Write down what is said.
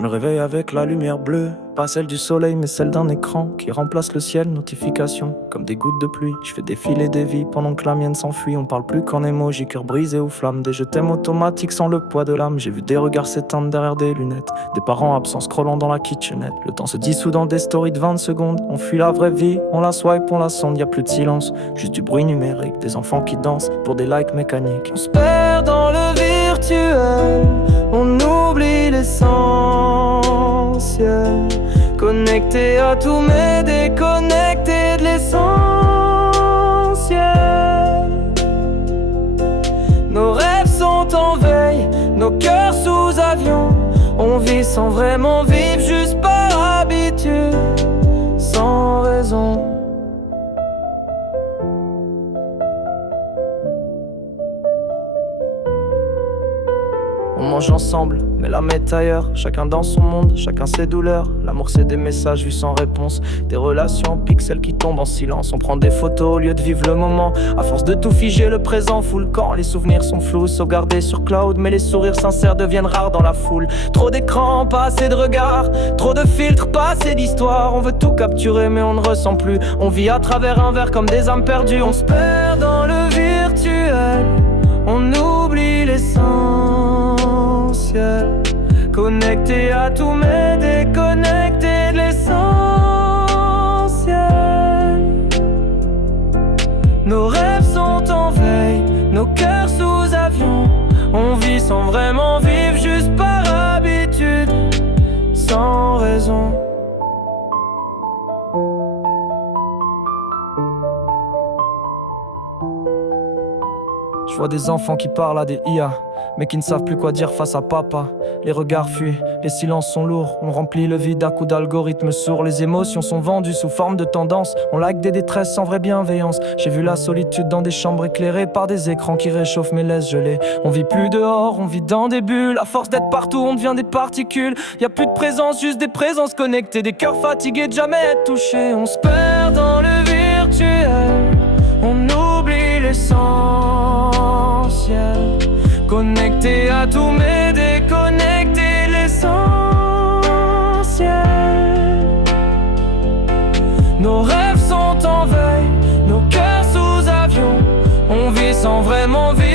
Je me réveille avec la lumière bleue, pas celle du soleil mais celle d'un écran qui remplace le ciel, notification comme des gouttes de pluie. Je fais défiler des vies pendant que la mienne s'enfuit. On parle plus qu'en émoji, cœur brisé ou flamme. Des je t'aime automatiques sans le poids de l'âme. J'ai vu des regards s'éteindre derrière des lunettes, des parents absents scrollant dans la kitchenette. Le temps se dissout dans des stories de 20 secondes. On fuit la vraie vie, on la swipe, on la sonde. Y'a plus de silence, juste du bruit numérique. Des enfants qui dansent pour des likes mécaniques. On se perd dans le virtuel, on oublie l'essentiel. Connecté à tout mais déconnecté de l'essentiel. Nos rêves sont en veille, nos cœurs sous avion. On vit sans vraiment vivre, juste par habitude, sans raison. On mange ensemble, mais la met ailleurs. Chacun dans son monde, chacun ses douleurs. L'amour c'est des messages vus sans réponse, des relations pixels qui tombent en silence. On prend des photos au lieu de vivre le moment. À force de tout figer, le présent fout le camp. Les souvenirs sont flous, sauvegardés sur cloud, mais les sourires sincères deviennent rares dans la foule. Trop d'écrans, pas assez de regards, trop de filtres, pas assez d'histoires. On veut tout capturer mais on ne ressent plus. On vit à travers un verre comme des âmes perdues. On se perd dans le virtuel, on oublie l'essentiel. Connecté à tout mais déconnecté de l'essentiel. Nos rêves sont en veille, nos cœurs sous avion. On vit sans vraiment vivre, juste par habitude, sans raison. Je vois des enfants qui parlent à des IA, mais qui ne savent plus quoi dire face à papa. Les regards fuient, les silences sont lourds. On remplit le vide à coups d'algorithmes sourds. Les émotions sont vendues sous forme de tendance. On like des détresses sans vraie bienveillance. J'ai vu la solitude dans des chambres éclairées par des écrans qui réchauffent mais laissent geler. On vit plus dehors, on vit dans des bulles. À force d'être partout, on devient des particules. Y a plus de présence, juste des présences connectées. Des cœurs fatigués de jamais être touchés. On se perd dans le virtuel, on oublie l'essentiel. Connecté à tout mais déconnecté de l'essentiel. Nos rêves sont en veille, nos cœurs sous avion. On vit sans vraiment vivre.